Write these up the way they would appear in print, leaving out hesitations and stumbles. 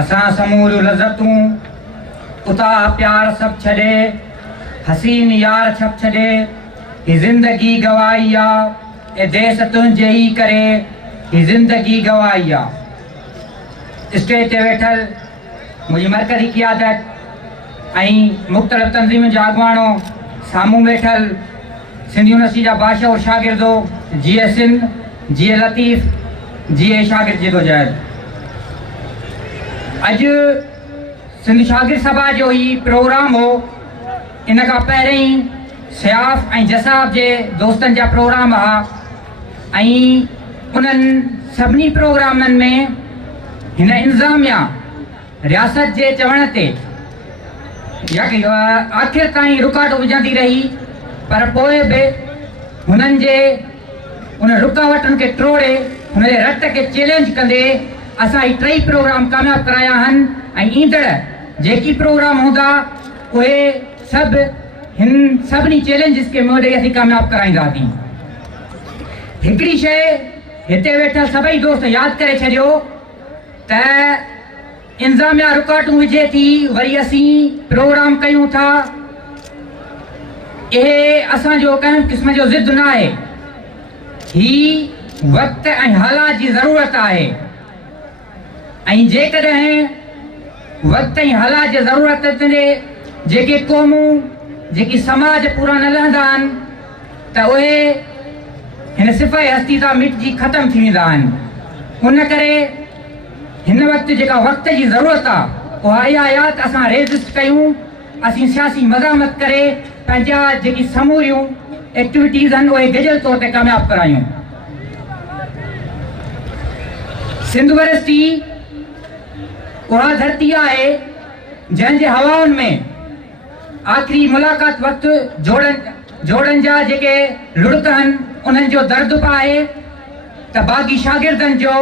असां समूरियूं लज़तूं उता प्यार सब छॾे हसीन यार छप छॾे ही ज़िंदगी गवाई आहे ए देश तुंहिंजे ई करे ही ज़िंदगी गवाई आहे। स्टेज ते वेठल मुंहिंजी मरकज़ी क़ियादत ऐं मुख़्तलिफ़ तंज़ीमुनि जा अॻुवाणो साम्हूं वेठल सिंध यूनिवर्सिटी जा बादशाह और शागिर्दो जीए सिंध जीए लतीफ़ जीए शागिर्द जिदोजहद। अॼु सिंध शागिर्द सभा जो ही प्रोग्राम हो। इन खां पहिरीं सियाफ़ ऐं जसाब जे दोस्तनि जा प्रोग्राम हुआ ऐं उन्हनि सभिनी प्रोग्रामनि में हिन इंतिज़ामिया रियासत जे चवण ते आख़िर ताईं रुकावट विझंदी रही, पर पोइ बि हुननि जे उन रुकावटुनि खे टोड़े हुन जे रट खे चैलेंज कंदे असां ही टई प्रोग्राम कामयाब कराया आहिनि ऐं ईंदड़ जेकी प्रोग्राम हूंदा उहे सभु हिन सभिनी चैलेंजिस खे मुंहुं ॾेई असीं कामयाब कराईंदासीं। हिकिड़ी शइ हिते वेठल सभई दोस्त यादि करे छॾियो त इंतिज़ामिया रुकावटूं विझे थी, वरी असीं प्रोग्राम कयूं था। इहे असांजो कंहिं क़िस्म जो ज़िद न आहे, ही वक़्त ऐं हालात जी ज़रूरत आहे ऐं जेकॾहिं वक़्त ऐं हालात जे ज़रूरत ते जेके क़ौमूं जेकी समाज पूरा न लहंदा आहिनि त उहे हिन सिफ़ाई हस्ती तां मिटिजी ख़तमु थी वेंदा आहिनि। उन करे हिन वक़्तु जेका वक़्त जी ज़रूरत आहे उहा इहा आहे त असां रेज़िस्ट कयूं, असीं सियासी मज़ामत करे पंहिंजा जेकी समूरियूं एक्टिविटीज़ आहिनि उहे डिजिटल तौर ते कामयाब करायूं। सिंध यूनिवर्सिटी उहा धरती आहे जंहिंजे हवाउनि में आख़िरी मुलाक़ात वक़्तु जोड़नि जा जेके लुड़क आहिनि उन्हनि जो दर्द बि आहे त बाग़ी शागिर्दनि जो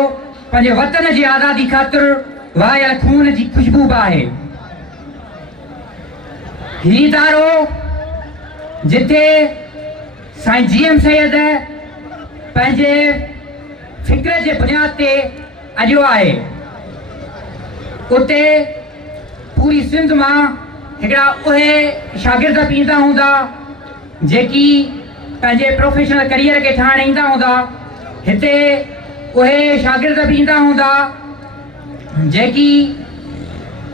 पंहिंजे वतन जी आज़ादी ख़ातिर वहायल खून जी ख़ुशबू बि आहे। ही इदारो जिथे साईं जीएम सैयद पंहिंजे फ़िक्र जे बुनियाद ते अॼु आहे, उते पूरी सिंध मां हिकिड़ा उहे शागिर्द बि ईंदा हूंदा जेकी पंहिंजे प्रोफेशनल करियर खे ठाहिण ईंदा हूंदा। हिते उहे शागिर्द बि ईंदा हूंदा जेकी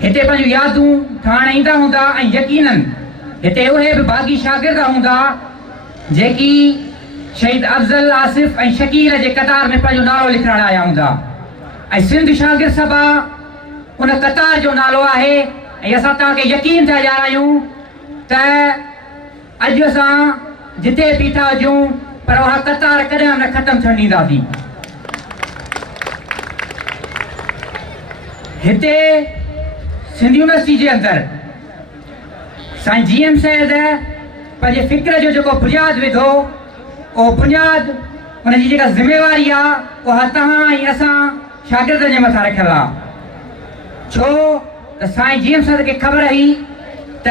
हिते पंहिंजूं यादूं ठाहिण ईंदा हूंदा ऐं यकीनन हिते उहे बि बाग़ी शागिर्द हूंदा जेकी शहीद अफ़ज़ल आसिफ ऐं शकील जे कतार में पंहिंजो नालो लिखाइण आया हूंदा ऐं सिंध शागिर्द सभा उन कतार जो नालो आहे। ऐं असां तव्हांखे यकीन था ॾियारायूं त अॼु असां जिते बीठा हुजूं पर उहा कतार कॾहिं न ख़तमु थियणु ॾींदासीं। हिते सिंध यूनिवर्सिटी जे अंदरि साईं जीएम सैयद पंहिंजे फ़िक्र जो जेको बुनियाद विधो उहो बुनियाद हुनजी जेका ज़िम्मेवारी आहे उहा तव्हां ऐं असां शागिर्दनि जे मथां रखियल आहे। छो त साईं जीएम सैयद खे ख़बर हुई त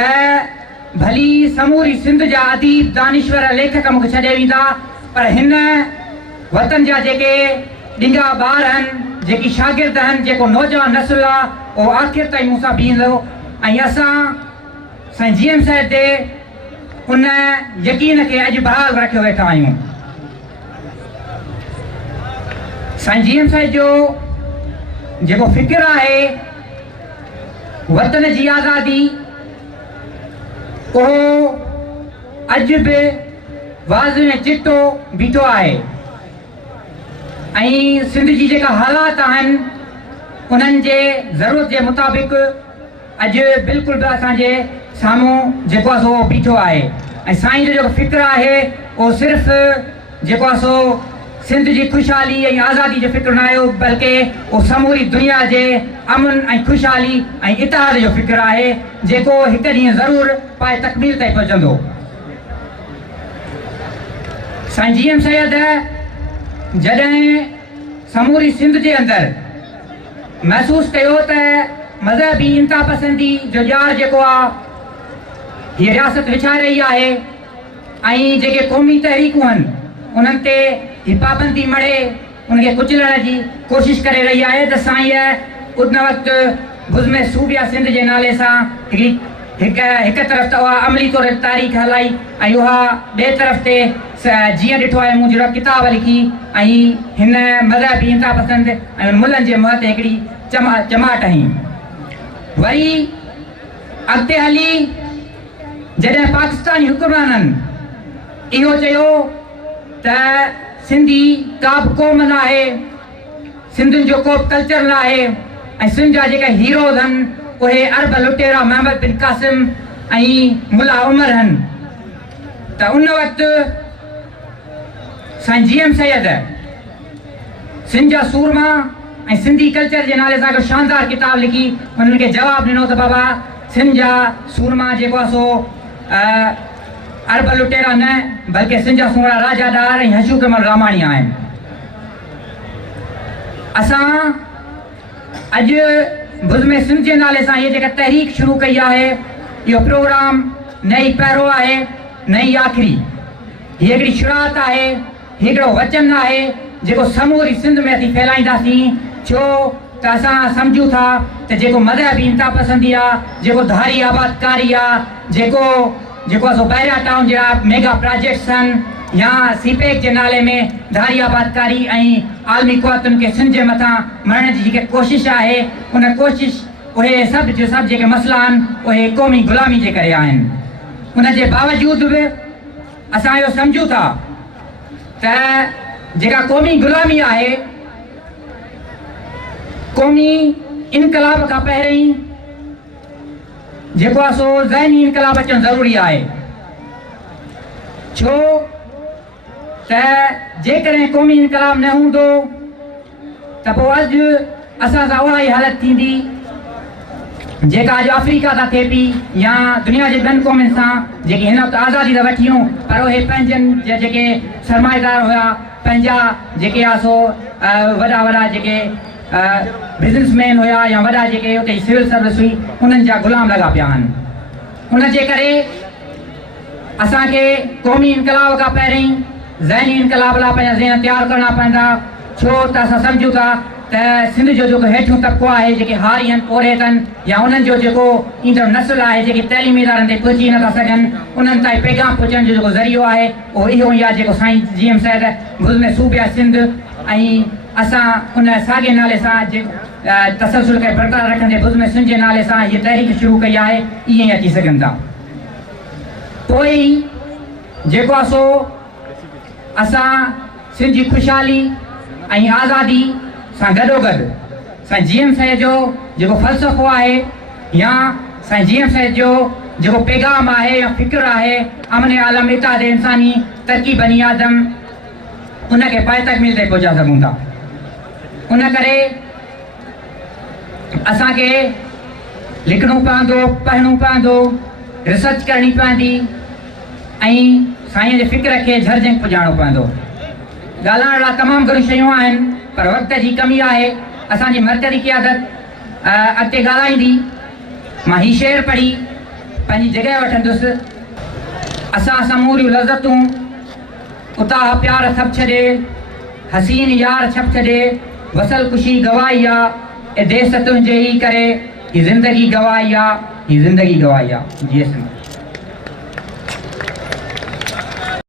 भली समूरी सिंध जा अदीब दानिश्वर लेखक मूंखे छॾे वेंदा, पर हिन वतन जा जेके ॾिंगा ॿार आहिनि जेकी शागिर्द आहिनि जेको नौजवान नस्ल आहे उहो आख़िर ताईं मूंसां बीहंदो ऐं असां साईं जीएम सैयद ते उन यकीन खे अॼु बहाल रखियो वेठा आहियूं। साईं जीएम सैयद जो जेको फ़िक्र आहे वतन जी आज़ादी उहो अॼु बि वाज़ में चिटो बीठो आहे ऐं सिंध जी जेका हालात आहिनि उन्हनि जे ज़रूरत जे मुताबिक़ अॼु बिल्कुलु बि असांजे साम्हूं जेको आहे सो बीठो आहे। ऐं साईं जो जेको फ़िक्र आहे उहो सिर्फ़ु जेको आहे सो सिंध जी ख़ुशहाली ऐं आज़ादी जो फ़िक्र न आहे, बल्कि उहो समूरी दुनिया जे अमन ऐं ख़ुशहाली ऐं इतिहाद जो फ़िक्र आहे जेको हिकु ॾींहुं ज़रूरु पाए तकमील ताईं पहुचंदो। साईं जीएम सैयद जॾहिं समूरी सिंध जे अंदरि महसूसु कयो त मज़हबी इंता पसंदी जो ॼार जेको आहे हीअ रियासत विछाए रही आहे ऐं जेके क़ौमी तहरीकूं आहिनि उन्हनि ते ही पाबंदी मड़े उनखे कुचलण जी कोशिश करे रही आहे, त साईं उन वक़्तु भुज़ में सूबिया सिंध जे नाले सां हिकु तरफ़ त उहा अमली तौर ते तारीख़ हलाई ऐं उहा ॿिए तरफ़ ते जीअं ॾिठो आहे मूं जहिड़ा किताब लिखी ऐं हिन मज़हबी इंता पसंदि ऐं मुलनि जे मुंहं ते हिकिड़ी चमाट हई। वरी अॻिते हली जॾहिं पाकिस्तानी हुकुमराननि इहो चयो त सिंधी का बि क़ौम न आहे, सिंधियुनि जो को बि कल्चर न आहे ऐं सिंध जा जेके हीरोज़ आहिनि उहे अरब लुटेरा मोहम्मद बिन कासिम ऐं मुला उमर आहिनि। त उन वक़्तु साईं जी एम सैयद सिंध जा सूरमा ऐं सिंधी कल्चर जे नाले सां हिकु शानदार किताब लिखी हुननि खे जवाबु ॾिनो त बाबा सिंध जा सूरमा जेको आहे सो अरब लुटेरा न बल्कि सिंध जा सूरमा राजादार ऐं हशू कमल रामाणी आहिनि। असां अॼु भुज़ में सिंध जे नाले सां इहा जेका तहरीक शुरू कई आहे, इहो प्रोग्राम नई पहिरों आहे नई आख़िरी, हीअ हिकिड़ी शुरूआत आहे, हिकिड़ो वचन आहे जेको समूरी सिंध में असीं फैलाईंदासीं। छो त असां सम्झूं था त जेको मज़हबी इंता पसंदी आहे, जेको धारी आबादकारी आहे, जेको आहे सो ॿाहिरियां टाउन जा मेगा प्रोजेक्ट्स आहिनि या सीपेक जे नाले में धारी आबादकारी ऐं आलमी क़ुवतुनि खे सिंध जे मथां मरण जी जेके कोशिश आहे, उन कोशिश उहे सभु जो सभु जेके मसइला आहिनि उहे क़ौमी ग़ुलामी जे करे आहिनि। उन जे बावजूदि बि असां इहो सम्झूं था त जेका क़ौमी ग़ुलामी आहे, क़ौमी इनकलाब खां पहिरीं जेको आहे सो ज़हनी इनकलाब अचणु ज़रूरी आहे। छो त जेकॾहिं क़ौमी इनकलाब न हूंदो त पोइ अॼु असां सां उहा ई हालत थींदी जेका अॼु अफ्रीका सां थिए पई या दुनिया जे ॿियनि क़ौमुनि सां जेके हिन वक़्तु आज़ादी त वठियूं पर उहे पंहिंजनि जेके सरमाएदार हुया, पंहिंजा जेके आहे सो वॾा वॾा जेके बिज़नेसमैन हुया या वॾा जेके उते सिविल सर्विस हुई, उन्हनि जा ग़ुलाम लॻा पिया आहिनि। उन जे करे असांखे क़ौमी इनकलाब खां पहिरीं ज़हनी इनकलाब लाइ पंहिंजा ज़हन तयारु करणा पवंदा। छो त असां सम्झूं था त सिंध जो जेको हेठियों तबिको आहे, जेके हारी आहिनि पोरे अथनि या उन्हनि जो जेको ईंदड़ नस्ल आहे जेके तइलीमी इदारनि ते पहुची नथा सघनि, उन्हनि ताईं पैगाम पहुचण जो जेको ज़रियो आहे उहो इहो ई आहे जेको साईं जी एम सैयद भुज़ में सूबिया सिंध ऐं असां उन साॻे नाले सां तसलसल खे बरक़रार रखंदे भुज़ में सिंध जे नाले सां हीअ तहरीक शुरू कई आहे, ईअं ई अची सघनि था। पोइ ई जेको आहे सो असां सिंध जी ख़ुशहाली ऐं आज़ादी सां गॾोगॾु साईं जी एम सैयद जो जेको फ़लसफ़ो आहे या साईं जी एम सैयद जो जेको पैगाम आहे या फ़िक्र आहे, अमन आलम इत्तेहाद इंसानी तरक़ी बनी आदम, उनखे पाए तकमील ते पहुचा सघूं था। उन करे असांखे लिखणो पवंदो, पढ़णो पवंदो, रिसर्च करणी पवंदी ऐं साईं जे फ़िक्र खे झरझंग पुॼाइणो पवंदो। ॻाल्हाइण लाइ तमामु घणियूं शयूं आहिनि पर वक़्त जी कमी आहे। असांजी मर्कज़ी क़ियादत अॻिते ॻाल्हाईंदी। मां हीउ शेर पढ़ी पंहिंजी जॻह वठंदुसि। असां समूरियूं लज़तूं उतां प्यार सभु छॾे, हसीन यार छप छॾे, वसल ख़ुशी गवाई आहे, ए देस तुंहिंजे ई करे, ही ज़िंदगी गवाई आहे, ही ज़िंदगी गवाई आहे। जी